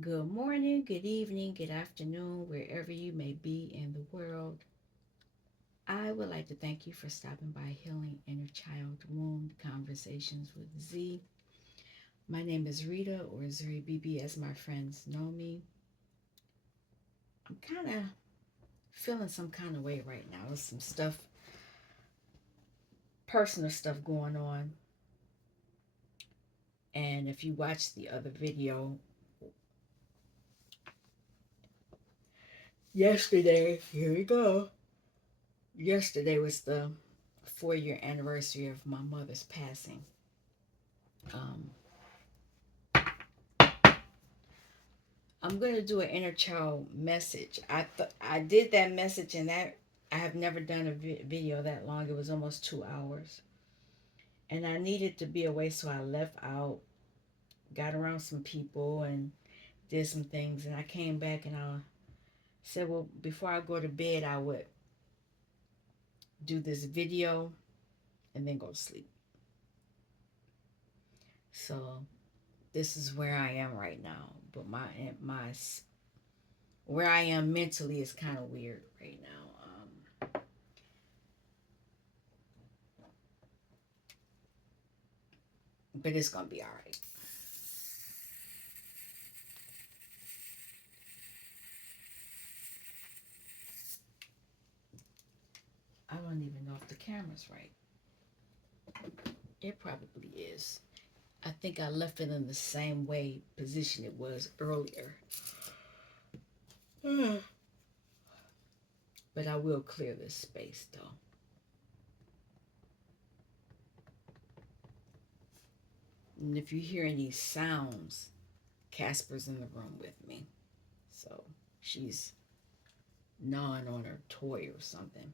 Good morning, good evening, good afternoon, wherever you may be in the world. I would like to thank you for stopping by Healing Inner Child Wound Conversations with Z. My name is Rita, or Zuri BB as my friends know me. I'm kind of feeling some kind of way right now. There's some stuff, personal stuff going on. And if you watch the other video yesterday, here we go. Yesterday was the 4-year anniversary of my mother's passing. Um, I'm gonna do an inner child message. I did that message, and that I have never done a video that long. It was almost 2 hours, and I needed to be away, so I left out, got around some people, and did some things. And I came back, and I said, well, before I go to bed, I would do this video and then go to sleep. So this is where I am right now. But my where I am mentally is kind of weird right now. But it's gonna be all right. I don't even know if the camera's right. It probably is. I think I left it in the same way position it was earlier. But I will clear this space though. And if you hear any sounds, Casper's in the room with me. So she's gnawing on her toy or something.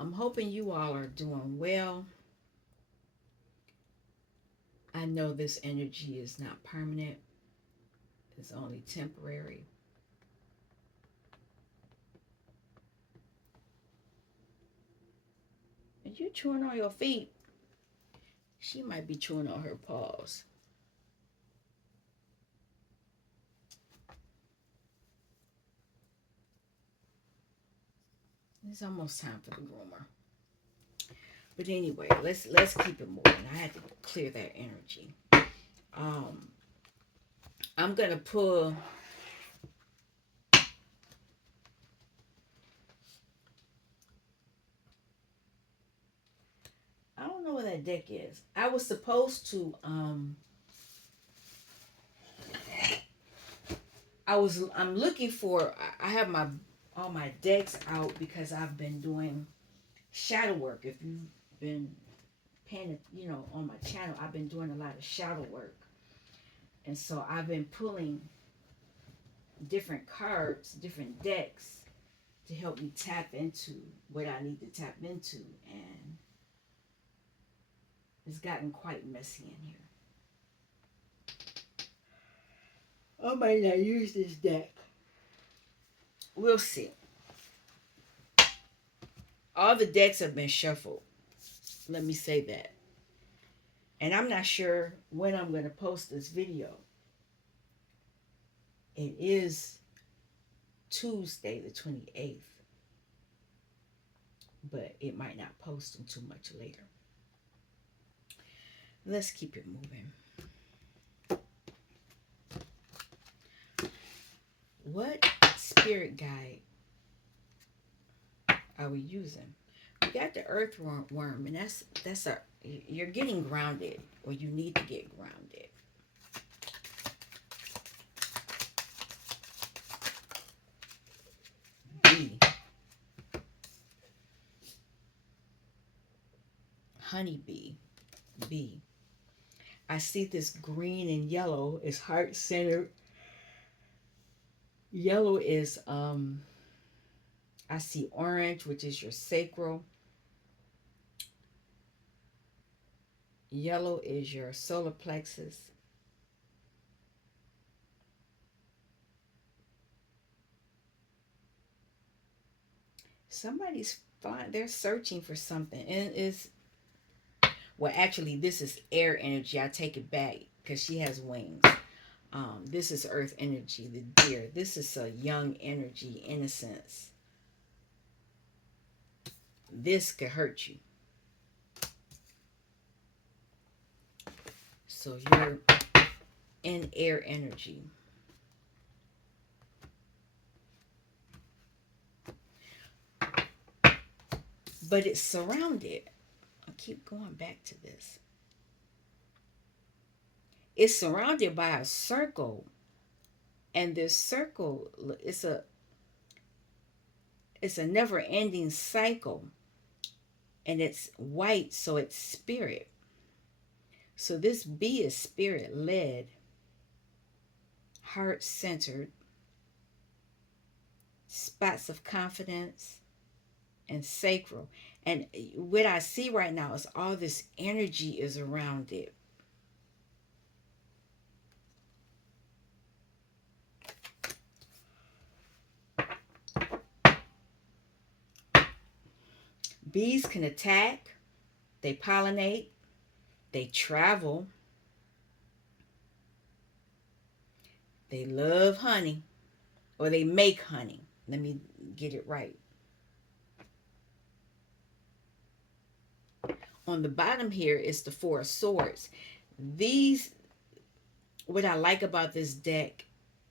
I'm hoping you all are doing well. I know this energy is not permanent, it's only temporary. Are you chewing on your feet? She might be chewing on her paws. It's almost time for the groomer. But anyway, let's keep it moving. I had to clear that energy. Um, I'm gonna pull. I don't know where that deck is. I was supposed to. I'm looking for. I have my all my decks out because I've been doing shadow work. If you've been paying, on my channel, I've been doing a lot of shadow work, and so I've been pulling different cards, different decks to help me tap into what I need to tap into, and it's gotten quite messy in here. I might not use this deck. We'll see. All the decks have been shuffled. Let me say that. And I'm not sure when I'm going to post this video. It is Tuesday, the 28th, but it might not post until much later. Let's keep it moving. What spirit guide are we using? We got the earthworm, and that's a you're getting grounded, or you need to get grounded. B, honeybee. B. I see this green and yellow is heart centered. Yellow is I see orange, which is your sacral. Yellow is your solar plexus. Somebody's they're searching for something, and it's Well, actually, this is air energy. I take it back because she has wings. This is earth energy, the deer. This is a young energy, innocence. This could hurt you. So you're in air energy. But it's surrounded. I keep going back to this. It's surrounded by a circle. And this circle, it's a never ending cycle. And it's white, so it's spirit. So this bee is spirit led, heart centered, spots of confidence, and sacral. And what I see right now is all this energy is around it. Bees can attack, they pollinate, they travel, they love honey, or they make honey. Let me get it right. On the bottom here is the Four of Swords. These, what I like about this deck,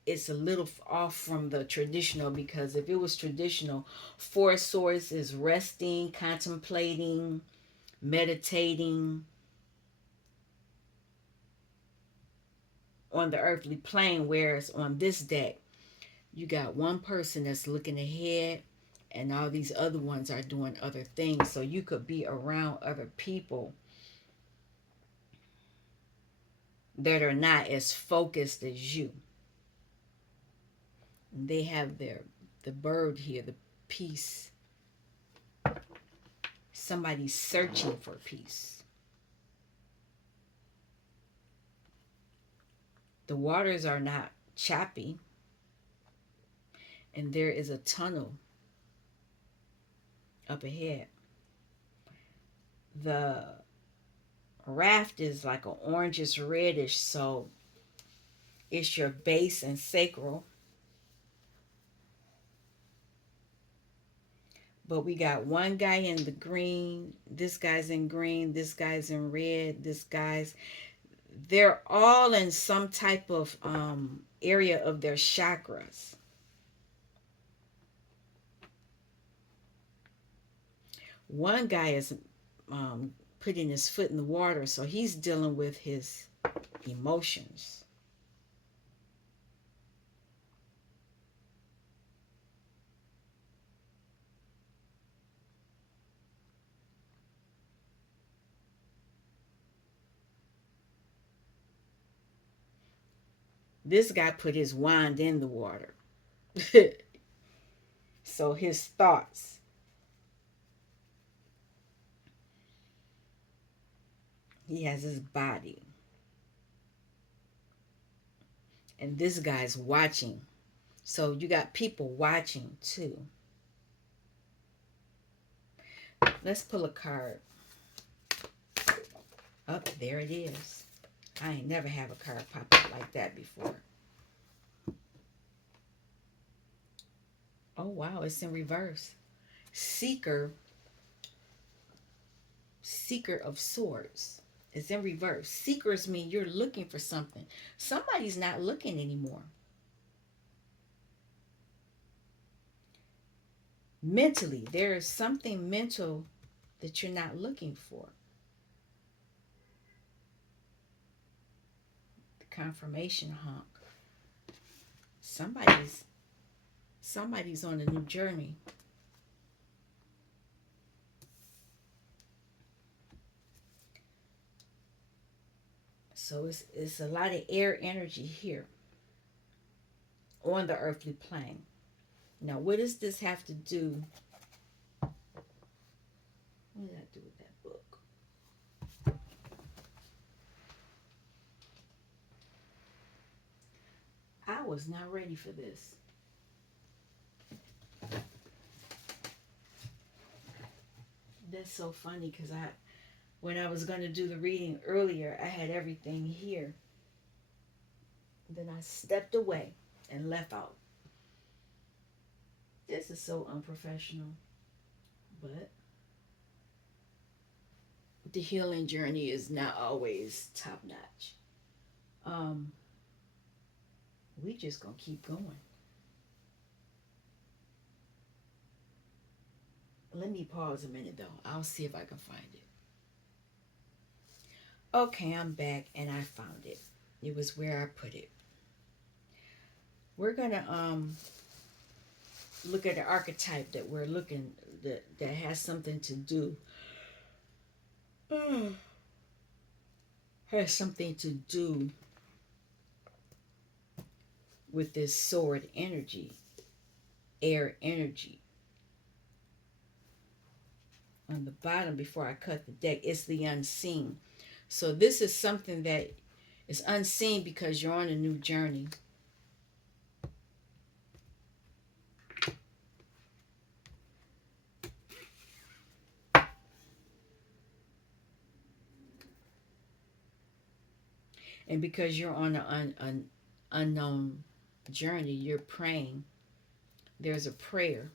it's a little off from the traditional, because if it was traditional, Four of Swords is resting, contemplating, meditating on the earthly plane, whereas on this deck, you got one person that's looking ahead and all these other ones are doing other things. So you could be around other people that are not as focused as you. They have the bird here, the peace. Somebody's searching for peace. The waters are not choppy, and there is a tunnel up ahead. The raft is like an orangish reddish, so it's your base and sacral. But we got one guy in the green, this guy's in green, this guy's in red, this guy's, they're all in some type of area of their chakras. One guy is putting his foot in the water, so he's dealing with his emotions. This guy put his wand in the water. So his thoughts. He has his body. And this guy's watching. So you got people watching too. Let's pull a card. Oh, there it is. I ain't never have a card pop up like that before. Oh, wow, it's in reverse. Seeker, Seeker of Swords. It's in reverse. Seekers mean you're looking for something. Somebody's not looking anymore. Mentally, there is something mental that you're not looking for. The confirmation honk. Somebody's on a new journey. So it's a lot of air energy here on the earthly plane. Now, what does this have to do? What does that do with that book? I was not ready for this. That's so funny because When I was going to do the reading earlier, I had everything here. Then I stepped away and left out. This is so unprofessional, but the healing journey is not always top notch. Um, we just gonna keep going. Let me pause a minute though. I'll see if I can find it. Okay, I'm back and I found it. It was where I put it. We're gonna look at the archetype that we're looking that has something to do has something to do with this sword energy, air energy. On the bottom before I cut the deck, it's the unseen. So this is something that is unseen because you're on a new journey. And because you're on an unknown journey, you're praying. There's a prayer.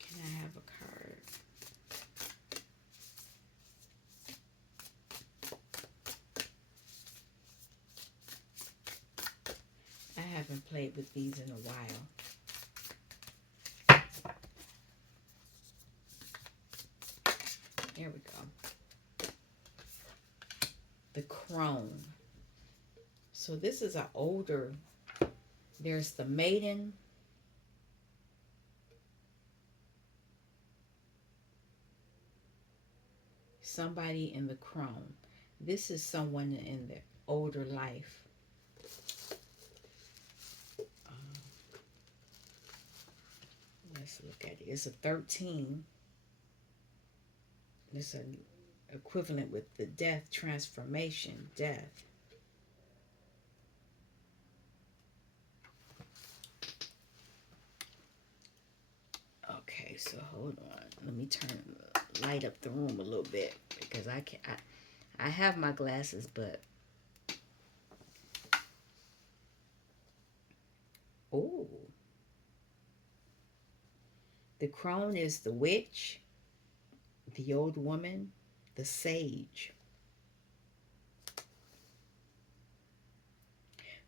Can I have a card? I haven't played with these in a while. There we go. The crone. So this is an older. There's the maiden. Somebody in the crone. This is someone in the older life. Let's look at it. It's a 13. It's an equivalent with the death, transformation, death. Okay, so hold on. Let me light up the room a little bit because I have my glasses, but oh, the crone is the witch, the old woman, the sage.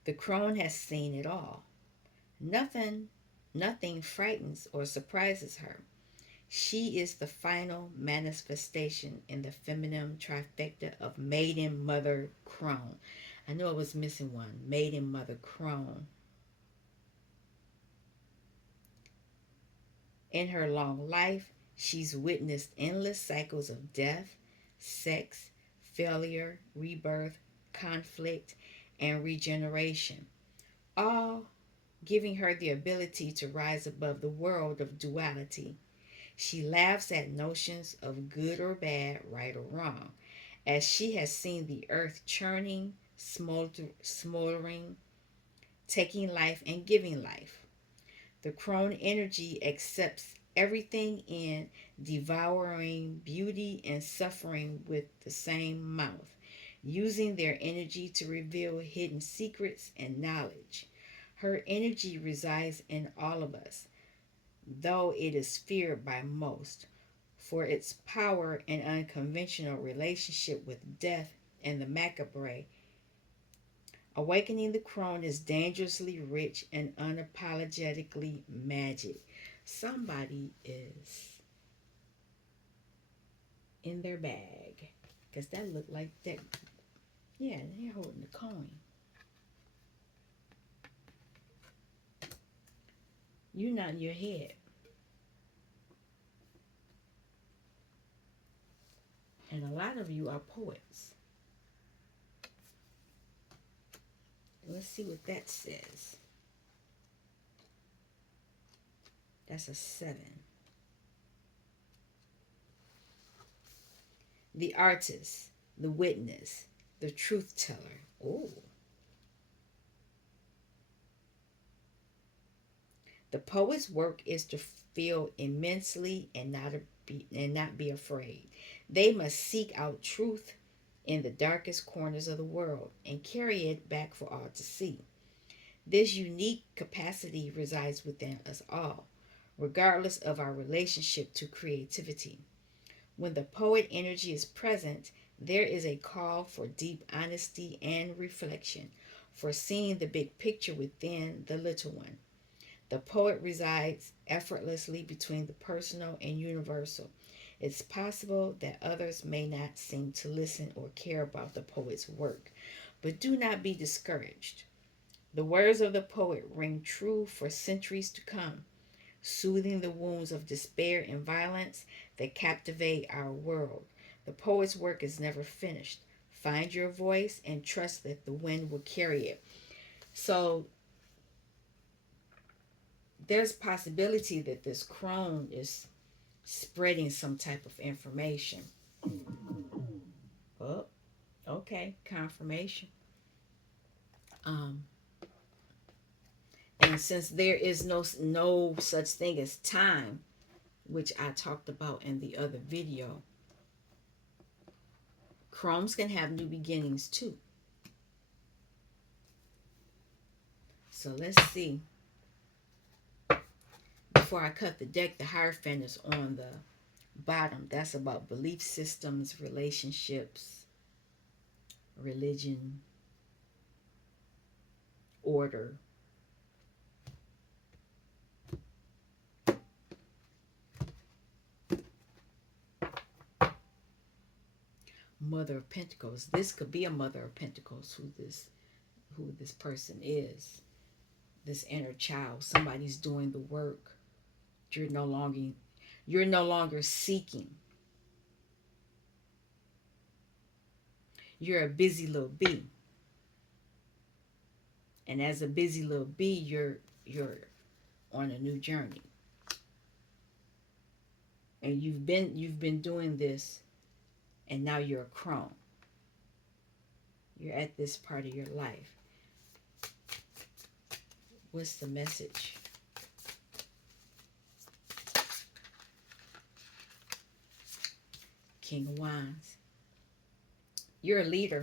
The crone has seen it all. Nothing frightens or surprises her. She is the final manifestation in the feminine trifecta of maiden, mother, crone. I knew I was missing one. Maiden, mother, crone. In her long life, she's witnessed endless cycles of death, sex, failure, rebirth, conflict, and regeneration, all giving her the ability to rise above the world of duality. She laughs at notions of good or bad, right or wrong, as she has seen the earth churning, smoldering, taking life and giving life. The crone energy accepts everything in, devouring beauty and suffering with the same mouth, using their energy to reveal hidden secrets and knowledge. Her energy resides in all of us, though it is feared by most for its power and unconventional relationship with death and the macabre. Awakening the crone is dangerously rich and unapologetically magic. Somebody is in their bag. Because that looked like that. Yeah, they're holding the coin. You're not in your head. And a lot of you are poets. Let's see what that says. That's a 7. The artist, the witness, the truth teller. Oh. The poet's work is to feel immensely and not be afraid. They must seek out truth in the darkest corners of the world and carry it back for all to see. This unique capacity resides within us all, regardless of our relationship to creativity. When the poet energy is present, there is a call for deep honesty and reflection, for seeing the big picture within the little one. The poet resides effortlessly between the personal and universal. It's possible that others may not seem to listen or care about the poet's work, but do not be discouraged. The words of the poet ring true for centuries to come, soothing the wounds of despair and violence that captivate our world. The poet's work is never finished. Find your voice and trust that the wind will carry it. So there's possibility that this crone is spreading some type of information. Oh, okay, confirmation. Um, and since there is no such thing as time, which I talked about in the other video, chromes can have new beginnings too. So let's see. Before I cut the deck, the Hierophant is on the bottom. That's about belief systems, relationships, religion, order. Mother of Pentacles. This could be a Mother of Pentacles who this person is. This inner child. Somebody's doing the work. You're no longer seeking. You're a busy little bee. And as a busy little bee, you're on a new journey. And you've been doing this, and now you're a crone. You're at this part of your life. What's the message? King of Wands. You're a leader.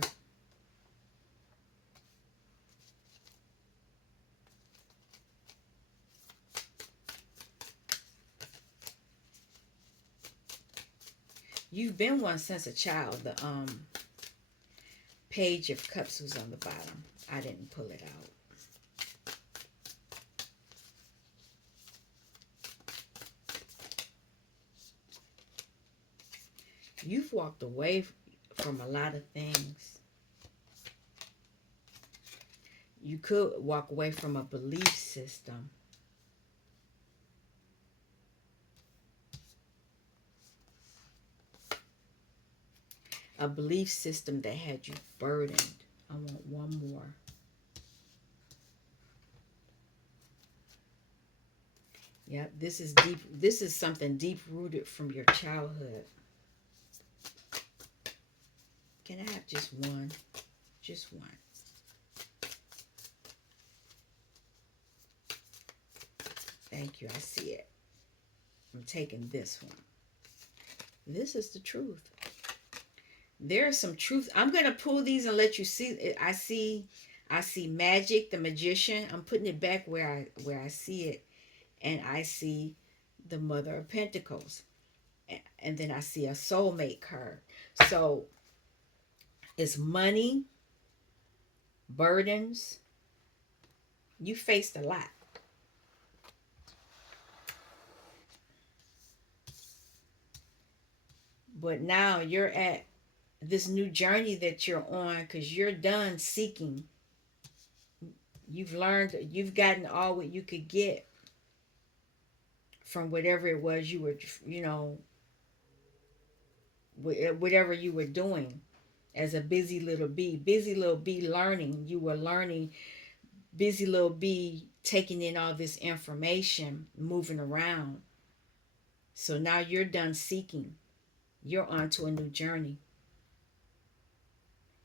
You've been one since a child. The Page of Cups was on the bottom. I didn't pull it out. You've walked away from a lot of things. You could walk away from a belief system. A belief system that had you burdened. I want one more. Yep, this is deep. This is something deep rooted from your childhood. Can I have just one? Just one. Thank you. I see it. I'm taking this one. This is the truth. There's some truth. I'm going to pull these and let you see. I see magic, the magician. I'm putting it back where I see it. And I see the Mother of Pentacles. And then I see a soulmate card. So it's money, burdens. You faced a lot. But now you're at this new journey that you're on because you're done seeking. You've learned, you've gotten all what you could get from whatever it was you were, whatever you were doing as a busy little bee. Busy little bee learning. You were learning, busy little bee taking in all this information, moving around. So now you're done seeking. You're on to a new journey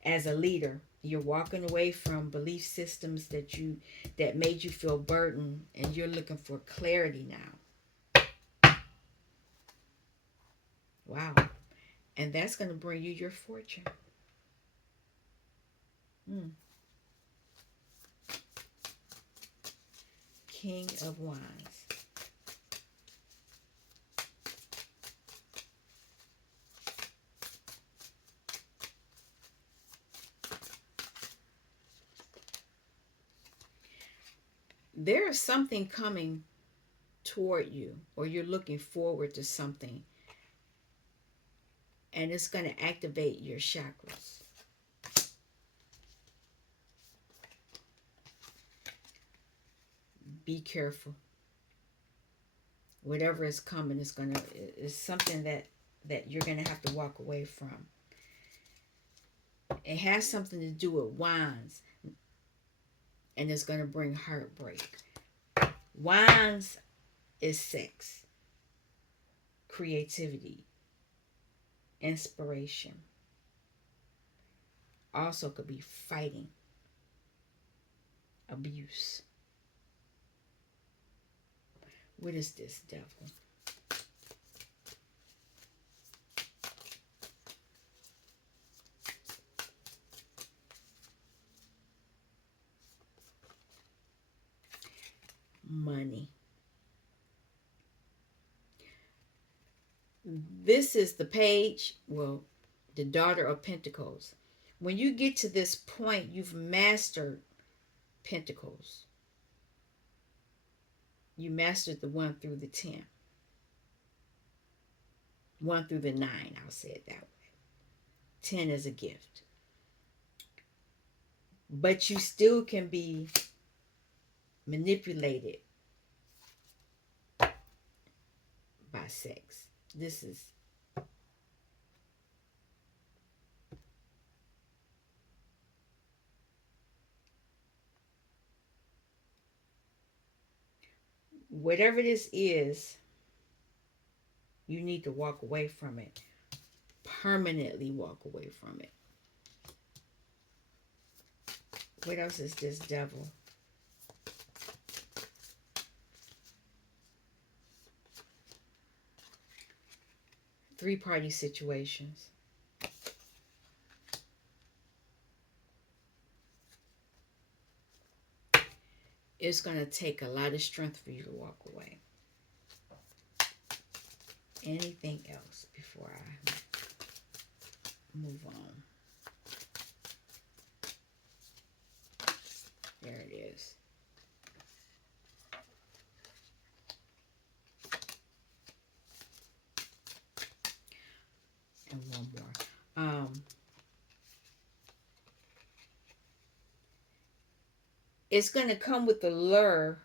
as a leader. You're walking away from belief systems that made you feel burdened, and you're looking for clarity now. Wow. And that's going to bring you your fortune. Mm. King of Wands. There is something coming toward you, or you're looking forward to something, and it's going to activate your chakras. Be careful. Whatever is coming is something that you're going to have to walk away from. It has something to do with wands, and it's going to bring heartbreak. Wands is sex, creativity, inspiration. Also could be fighting, abuse. What is this, devil? Money. This is the page, well, the daughter of Pentacles. When you get to this point, you've mastered Pentacles. You mastered the 1 through the 10. 1 through the 9, I'll say it that way. 10 is a gift. But you still can be manipulated by sex. This is whatever this is, you need to walk away from it. Permanently walk away from it. What else is this, devil? Three-party situations. It's going to take a lot of strength for you to walk away. Anything else before I move on? There it is. And one more. It's going to come with the lure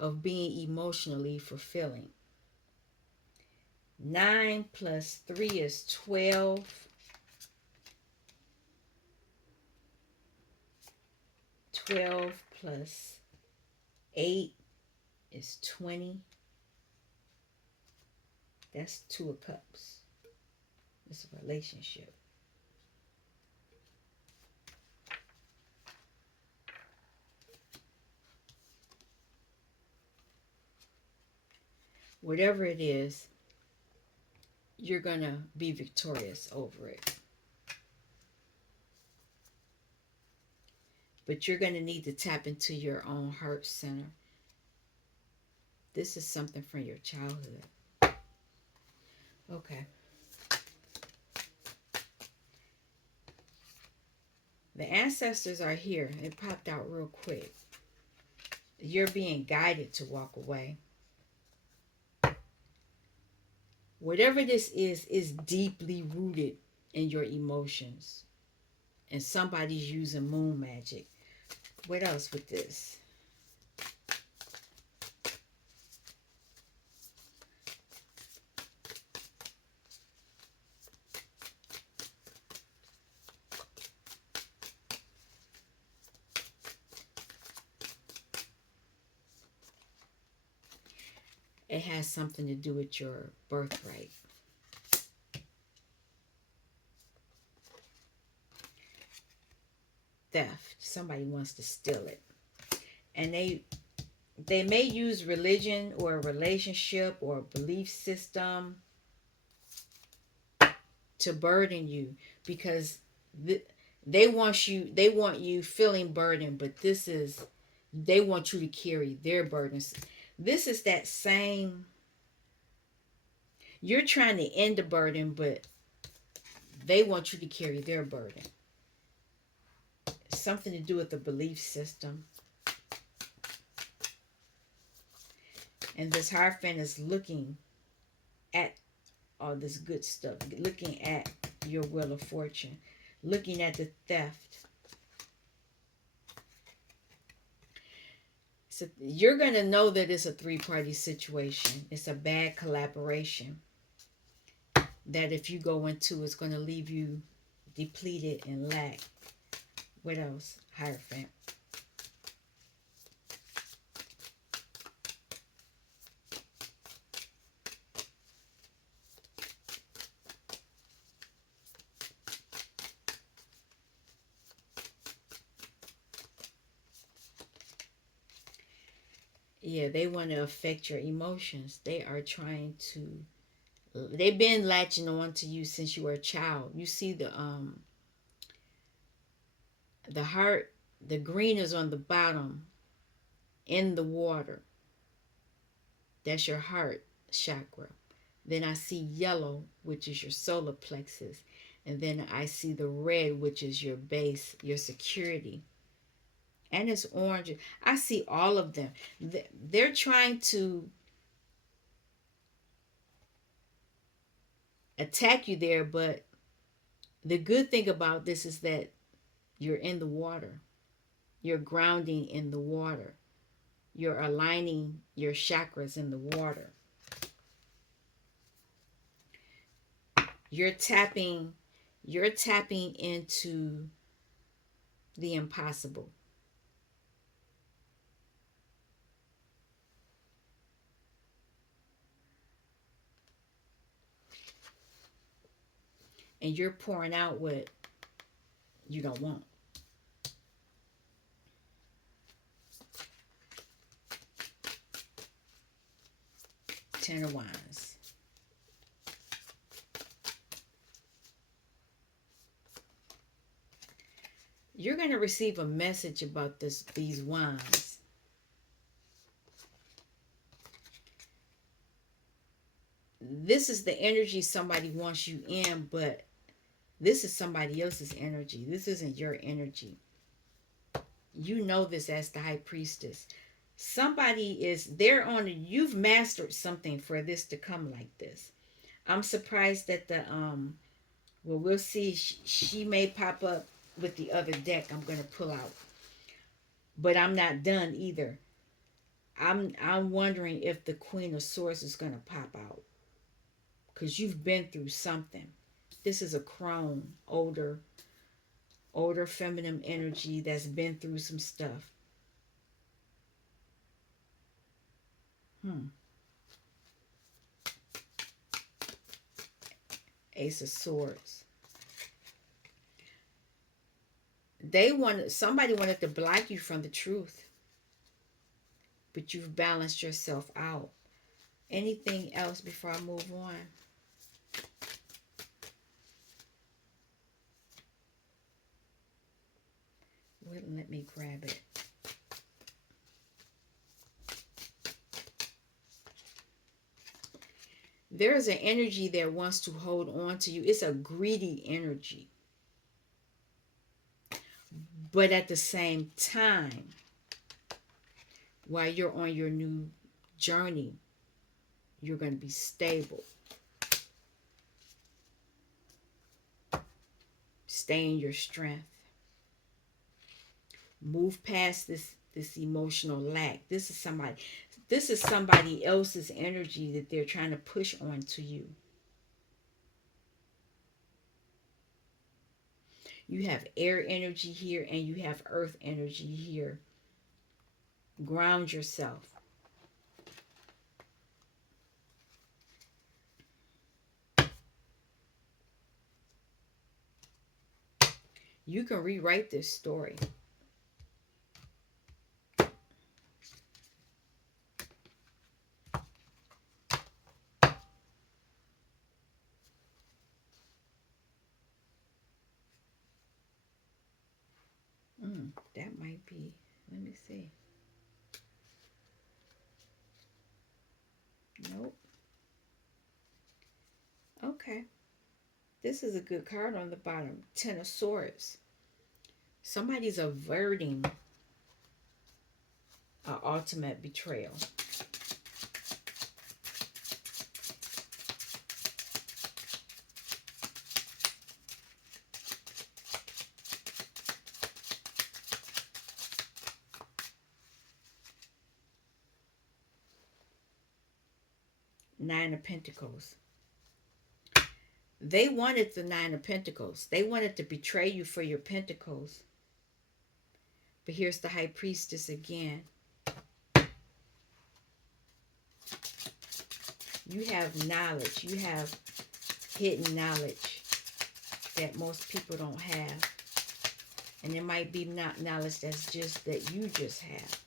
of being emotionally fulfilling. 9 plus 3 is 12. 12 plus 8 is 20. That's 2 of Cups. It's a relationship. Whatever it is, you're going to be victorious over it. But you're going to need to tap into your own heart center. This is something from your childhood. Okay. The ancestors are here. It popped out real quick. You're being guided to walk away. Whatever this is deeply rooted in your emotions. And somebody's using moon magic. What else with this? It has something to do with your birthright. theft. Somebody wants to steal it. And they may use religion or a relationship or a belief system to burden you, because th- they want you feeling burdened, but this is, they want you to carry their burdens. This is that same, you're trying to end the burden, but they want you to carry their burden. Something to do with the belief system. And this Hierophant is looking at all this good stuff, looking at your wheel of fortune, looking at the theft. So you're going to know that it's a three-party situation. It's a bad collaboration that if you go into, it's going to leave you depleted and lack. What else? Hierophant. Yeah, they want to affect your emotions. They are trying to, they've been latching on to you since you were a child. You see the heart, the green is on the bottom in the water. That's your heart chakra. Then I see yellow, which is your solar plexus. And then I see the red, which is your base, your security. And it's orange. I see all of them. They're trying to attack you there, but the good thing about this is that you're in the water. You're grounding in the water. You're aligning your chakras in the water. You're tapping into the impossible. And you're pouring out what you don't want. 10 of Wands. You're going to receive a message about these wands. This is the energy somebody wants you in, but this is somebody else's energy. This isn't your energy. You know this as the high priestess. Somebody is there on it. You've mastered something for this to come like this. I'm surprised that well, we'll see. She may pop up with the other deck I'm going to pull out. But I'm not done either. I'm wondering if the Queen of Swords is going to pop out, because you've been through something. This is a crone, older feminine energy that's been through some stuff. Ace of Swords. Somebody wanted to block you from the truth, but you've balanced yourself out. Anything else before I move on? Wouldn't let me grab it. There is an energy that wants to hold on to you. It's a greedy energy. But at the same time, while you're on your new journey, you're going to be stable. Stay in your strength. Move past this emotional lack. This is somebody else's energy that they're trying to push onto you. You have air energy here and you have earth energy here. Ground yourself. You can rewrite this story. That might be. Let me see. Nope. Okay. This is a good card on the bottom. Ten of Swords. Somebody's averting an ultimate betrayal. Nine of Pentacles. They wanted the Nine of Pentacles. They wanted to betray you for your Pentacles. But here's the High Priestess again. You have knowledge. You have hidden knowledge that most people don't have. And it might be not knowledge that's just that you just have.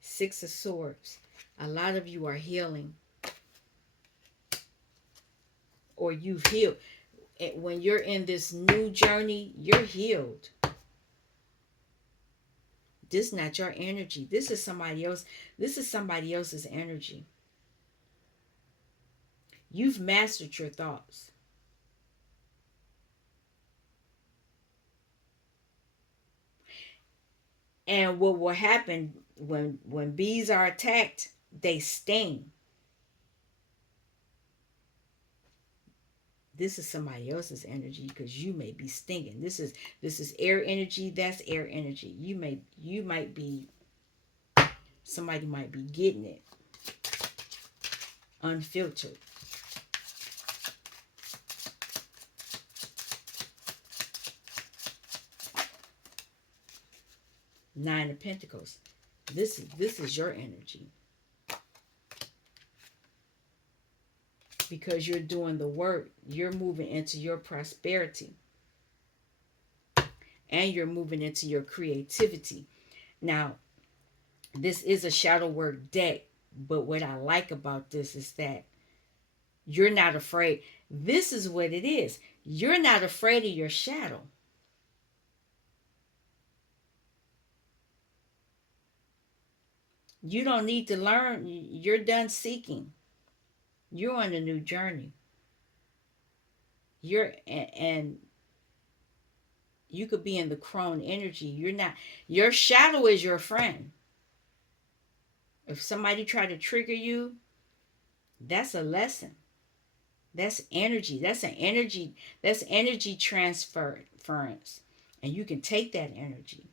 Six of Swords. A lot of you are healing. Or you've healed. When you're in this new journey, you're healed. This is not your energy. This is somebody else. This is somebody else's energy. You've mastered your thoughts. And what will happen when bees are attacked, they sting. This is somebody else's energy because you may be stinging. This is air energy. That's air energy. You might be, somebody might be getting it unfiltered. Nine of Pentacles. This is your energy. Because you're doing the work, you're moving into your prosperity. And you're moving into your creativity. Now, this is a shadow work deck, but what I like about this is that you're not afraid. This is what it is. You're not afraid of your shadow. You don't need to learn. You're done seeking. You're on a new journey. And you could be in the crone energy. You're not. Your shadow is your friend. If somebody try to trigger you, that's a lesson. That's energy. That's an energy. That's energy transference. And you can take that energy.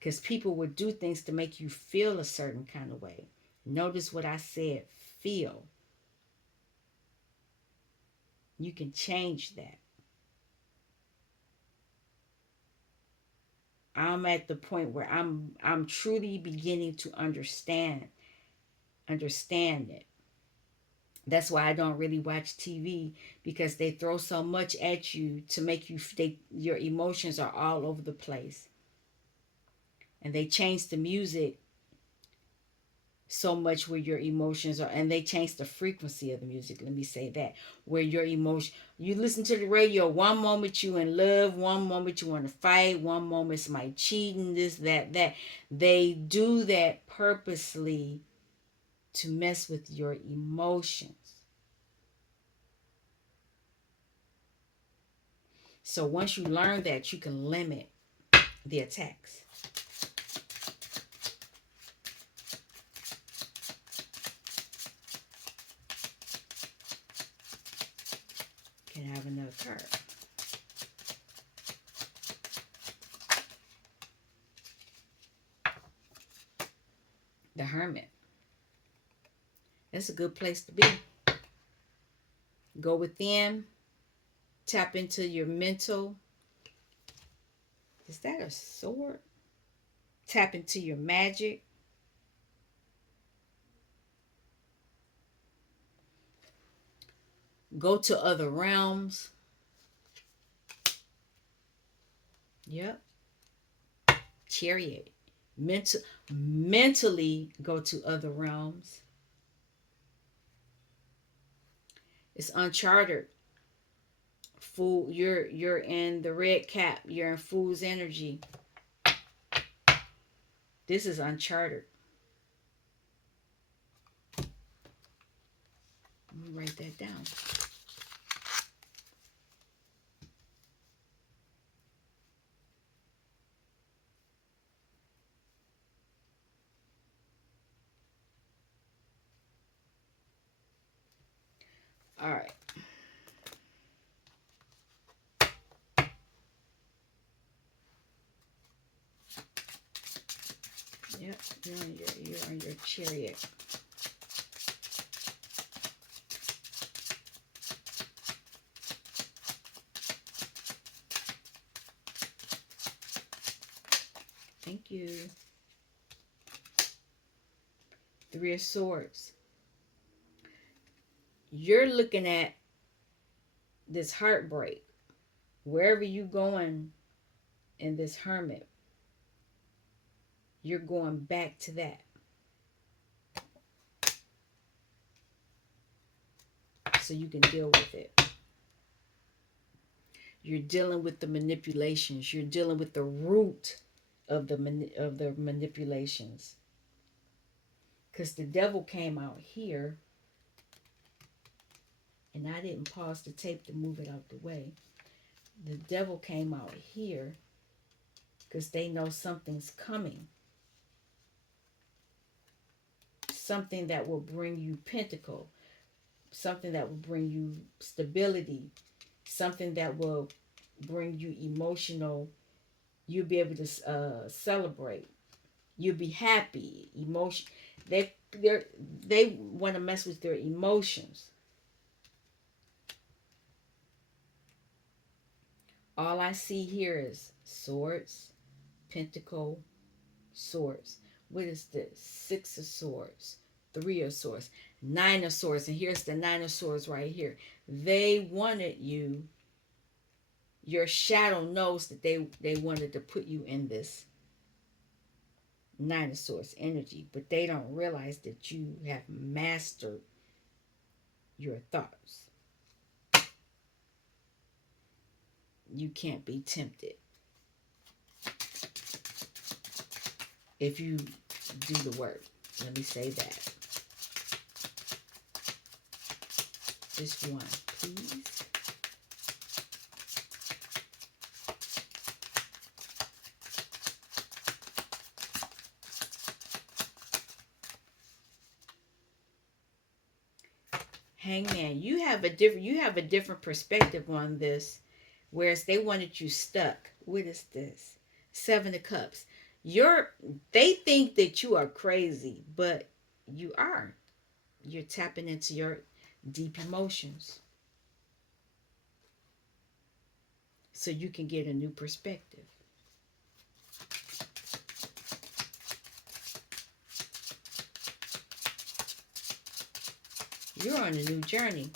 Because people would do things to make you feel a certain kind of way. Notice what I said. Feel. You can change that. I'm at the point where I'm truly beginning to understand it. That's why I don't really watch TV, because they throw so much at you to make you your emotions are all over the place. And they change the music so much where your emotions are, and they change the frequency of the music, let me say that, where your emotion, you listen to the radio, one moment you in love, one moment you want to fight, one moment somebody cheating, this, that. They do that purposely to mess with your emotions. So once you learn that, you can limit the attacks. Can I have another card? The Hermit. That's a good place to be. Go within. Tap into your mental. Is that a sword? Tap into your magic. Go to other realms. Yep. Chariot. Mentally go to other realms. It's uncharted. Fool, you're in the red cap. You're in fool's energy. This is uncharted. Let me write that down. All right. Yep. You're on your chariot. Thank you. Three of Swords. You're looking at this heartbreak. Wherever you going in this hermit, you're going back to that. So you can deal with it. You're dealing with the manipulations. You're dealing with the root of the manipulations. Because the devil came out here, and I didn't pause the tape to move it out the way. The devil came out here because they know something's coming. Something that will bring you pentacle. Something that will bring you stability. Something that will bring you emotional. You'll be able to celebrate. You'll be happy. Emotion. They want to mess with their emotions. All I see here is swords, pentacle, swords. What is this? Six of swords, three of swords, nine of swords, and here's the nine of swords right here. They wanted you. Your shadow knows that they wanted to put you in this nine of swords energy, but they don't realize that you have mastered your thoughts. You can't be tempted if you do the work. Let me say that. Just one, please. Hangman, you have a different perspective on this, whereas they wanted you stuck. What is this? Seven of Cups. They think that you are crazy, but you are. You're tapping into your deep emotions, so you can get a new perspective. You're on a new journey.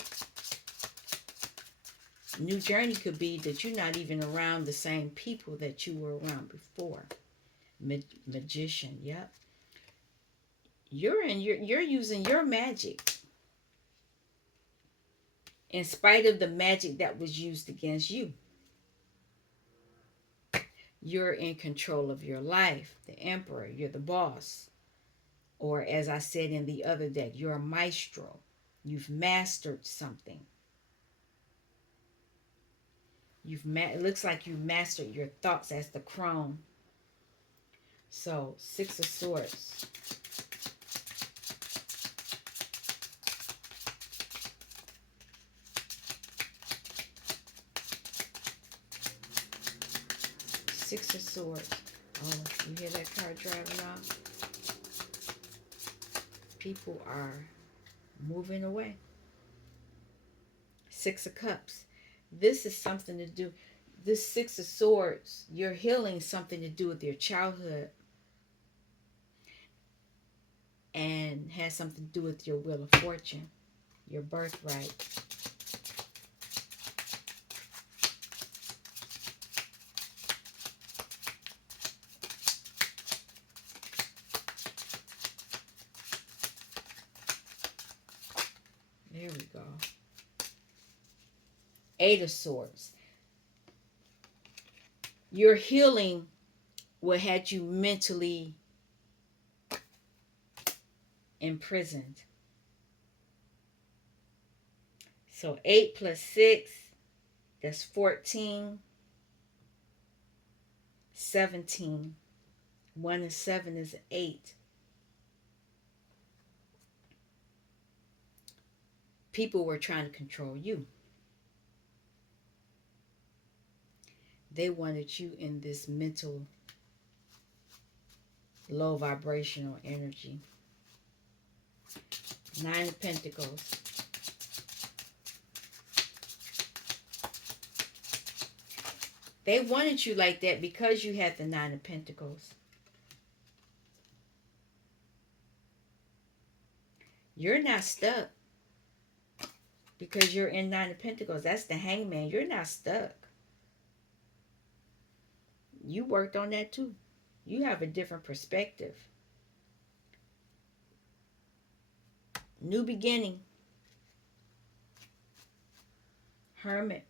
New journey could be that you're not even around the same people that you were around before. Magician, yep. You're using your magic in spite of the magic that was used against you. You're in control of your life, the emperor, you're the boss. Or as I said in the other deck, you're a maestro. You've mastered something. It looks like you mastered your thoughts as the crone. So, Six of Swords. Six of Swords. Oh, you hear that car driving off? People are moving away. Six of Cups. This is something to do. This Six of Swords, you're healing something to do with your childhood and has something to do with your wheel of fortune, your birthright. Eight of Swords. Your healing what had you mentally imprisoned. So 8 plus 6, that's 14, 17. 1 and 7 is 8. People were trying to control you. They wanted you in this mental, low vibrational energy. 9 of Pentacles. They wanted you like that because you had the 9 of Pentacles. You're not stuck because you're in 9 of Pentacles. That's the Hangman. You're not stuck. You worked on that too. You have a different perspective. New beginning. Hermit.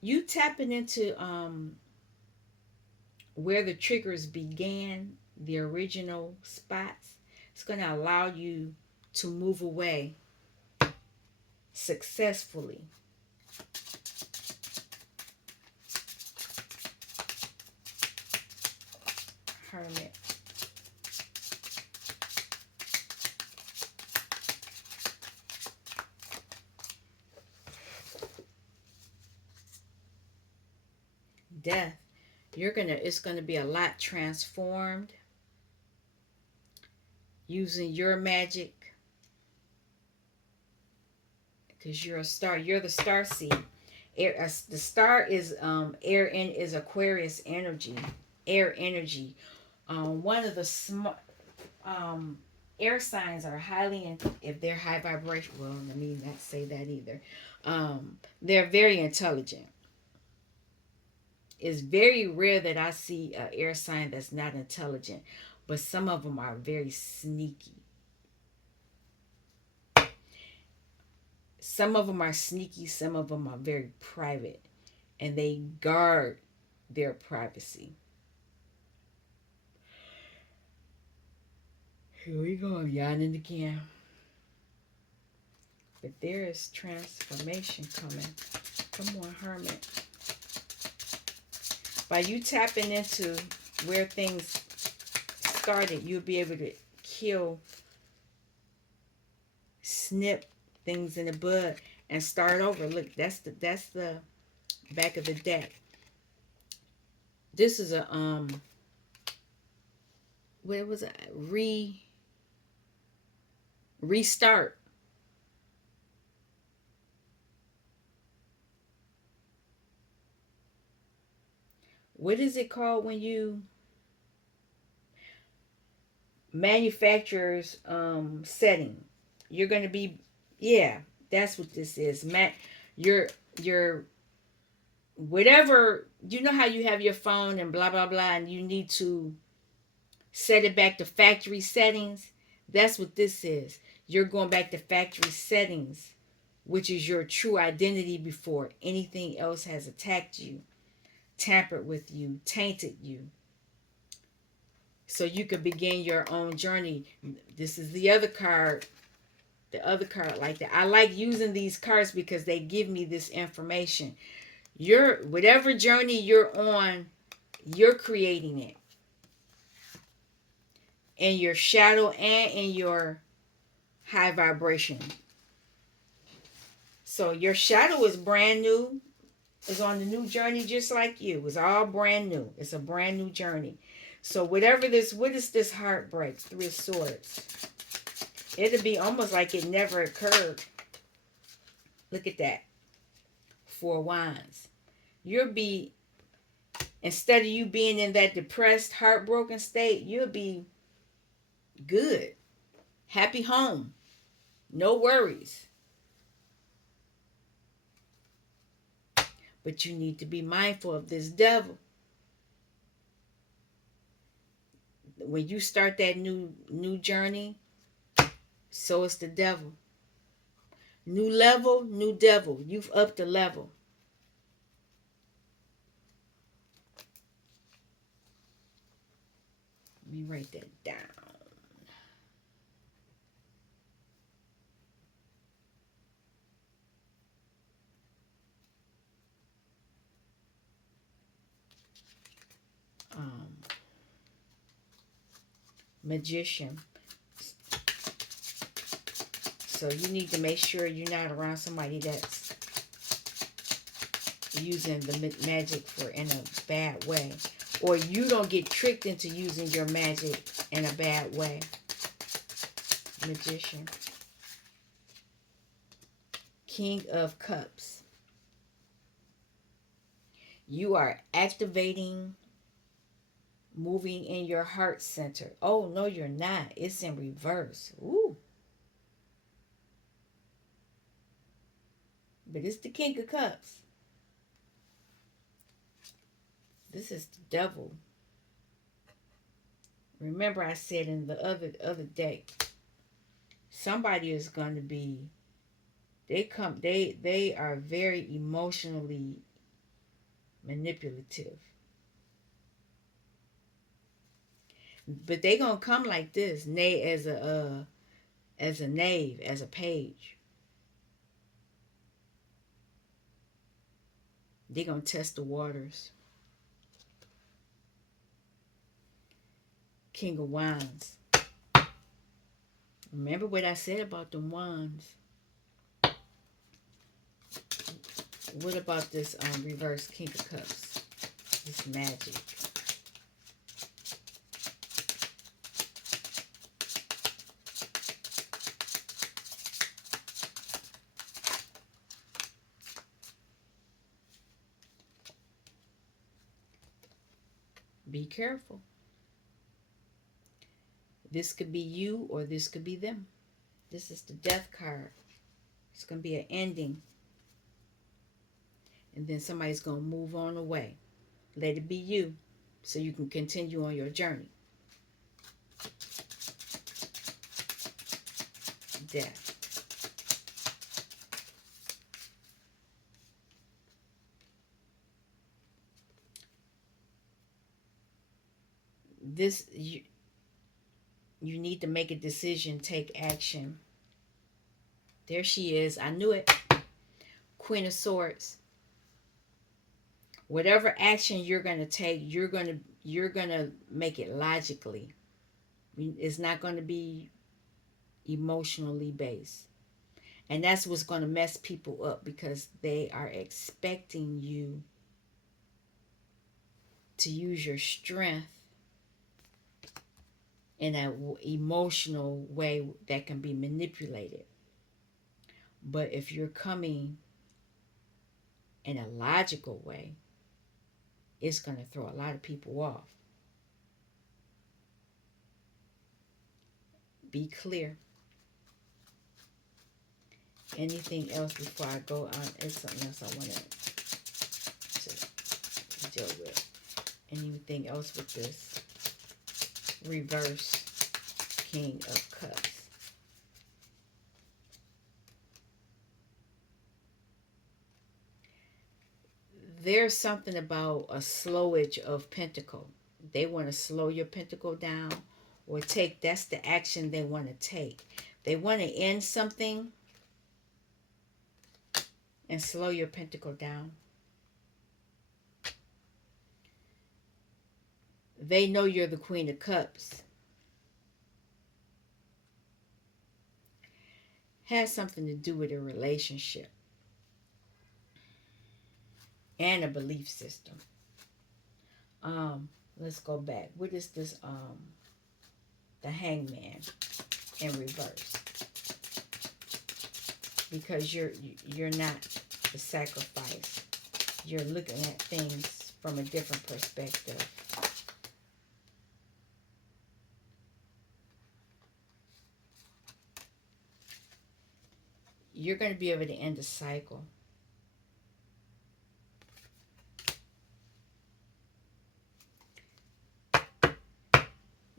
You tapping into where the triggers began, the original spots. It's going to allow you to move away successfully. Hermit. Death. It's gonna be a lot transformed using your magic, because you're a star. You're the star seed. The star is air in is Aquarius energy, air energy. One of the air signs are highly, if they're high vibration. Well, let me not say that either. They're very intelligent. It's very rare that I see an air sign that's not intelligent, but some of them are very sneaky. Some of them are sneaky, some of them are very private, and they guard their privacy. Here we go, yawning again. But there is transformation coming. Come on, Hermit. By you tapping into where things started, you'll be able to kill, snip things in the bud and start over. Look, that's the back of the deck. This is a what was it? Restart. What is it called when you manufacturer's setting? You're going to be, yeah, that's what this is. Your whatever, you know how you have your phone and blah blah blah, and you need to set it back to factory settings. That's what this is. You're going back to factory settings, which is your true identity before anything else has attacked you, tampered with you, tainted you. So you could begin your own journey. This is the other card. The other card like that. I like using these cards because they give me this information. Whatever journey you're on, you're creating it. In your shadow and in your high vibration. So your shadow is brand new. Is on the new journey just like you. It's all brand new. It's a brand new journey. So what is this heartbreak? 3 of Swords. It'll be almost like it never occurred. Look at that. 4 of Wands. Instead of you being in that depressed, heartbroken state, you'll be good. Happy home. No worries. But you need to be mindful of this devil. When you start that new journey, so is the devil. New level, new devil. You've upped the level. Let me write that down. Um, Magician. So you need to make sure you're not around somebody that's using the magic for in a bad way, or you don't get tricked into using your magic in a bad way. Magician. King of Cups. You are activating, moving in your heart center. Oh no, you're not. It's in reverse. Ooh. But it's the King of Cups. This is the devil. Remember I said in the other day, somebody is going to be, they are very emotionally manipulative. But they going to come like this, as a knave, as a page. They going to test the waters. King of Wands. Remember what I said about the wands. What about this reverse King of Cups? This magic. Be careful. This could be you or this could be them. This is the death card. It's going to be an ending. And then somebody's going to move on away. Let it be you so you can continue on your journey. Death. This, you need to make a decision, take action. There she is. I knew it. Queen of Swords. Whatever action you're going to take, you're going to make it logically. It's not going to be emotionally based. And that's what's going to mess people up, because they are expecting you to use your strength in an emotional way that can be manipulated. But if you're coming in a logical way, it's going to throw a lot of people off. Be clear. Anything else before I go on? It's something else I want to deal with. Anything else with this reverse King of Cups? There's something about a slowage of pentacle. They want to slow your pentacle down, or take, that's the action they want to take. They want to end something and slow your pentacle down. They know you're the Queen of Cups. Has something to do with a relationship and a belief system. Let's go back. What is this? The Hangman in reverse. Because you're not the sacrifice. You're looking at things from a different perspective. You're going to be able to end a cycle.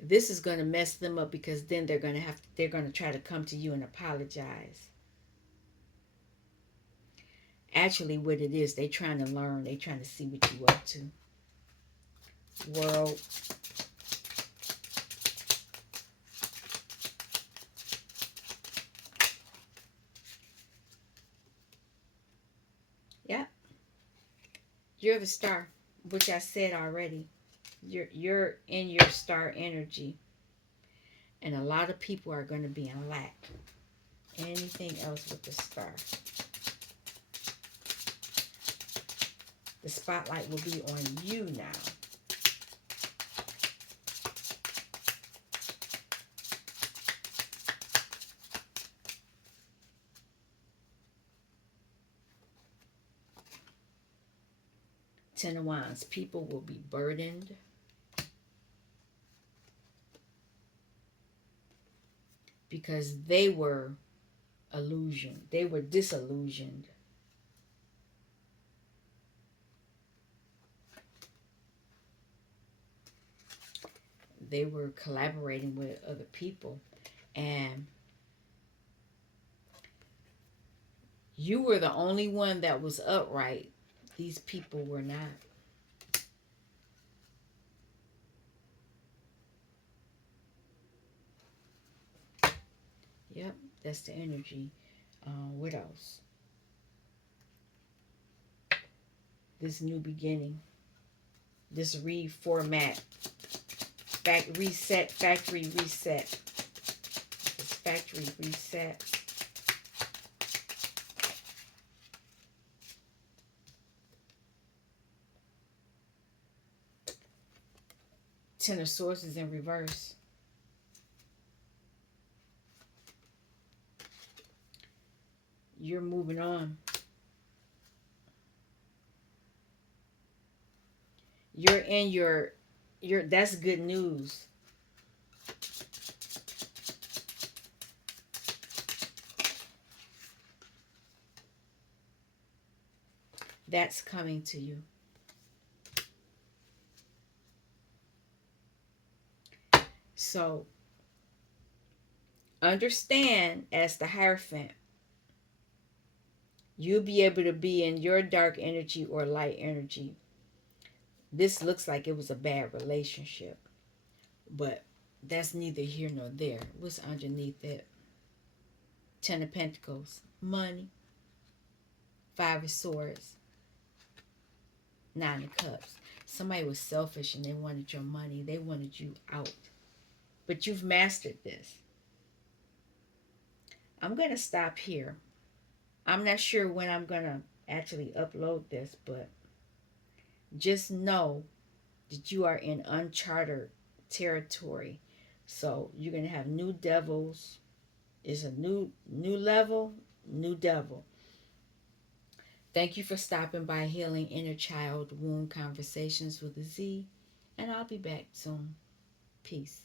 This is going to mess them up because then they're going to try to come to you and apologize. Actually, what it is, they trying to learn. They trying to see what you up to. World. Yeah, you're the star, which I said already. You're in your star energy, and a lot of people are going to be in lack. Anything else with the star? The spotlight will be on you now. Ten of Wands. People will be burdened because they were illusioned. They were disillusioned. They were collaborating with other people, and you were the only one that was upright. These people were not. Yep, that's the energy. What else? This new beginning. This reformat. Reset. Factory reset. This factory reset. Ten of Swords is in reverse. You're moving on. You're in your that's good news. That's coming to you. So understand, as the Hierophant, you'll be able to be in your dark energy or light energy. This looks like it was a bad relationship, but that's neither here nor there. What's underneath it? Ten of Pentacles. Money. Five of Swords. Nine of Cups. Somebody was selfish and they wanted your money. They wanted you out. But you've mastered this. I'm going to stop here. I'm not sure when I'm going to actually upload this, but just know that you are in uncharted territory. So you're going to have new devils. It's a new level, new devil. Thank you for stopping by Healing Inner Child Wound Conversations with a Z, and I'll be back soon. Peace.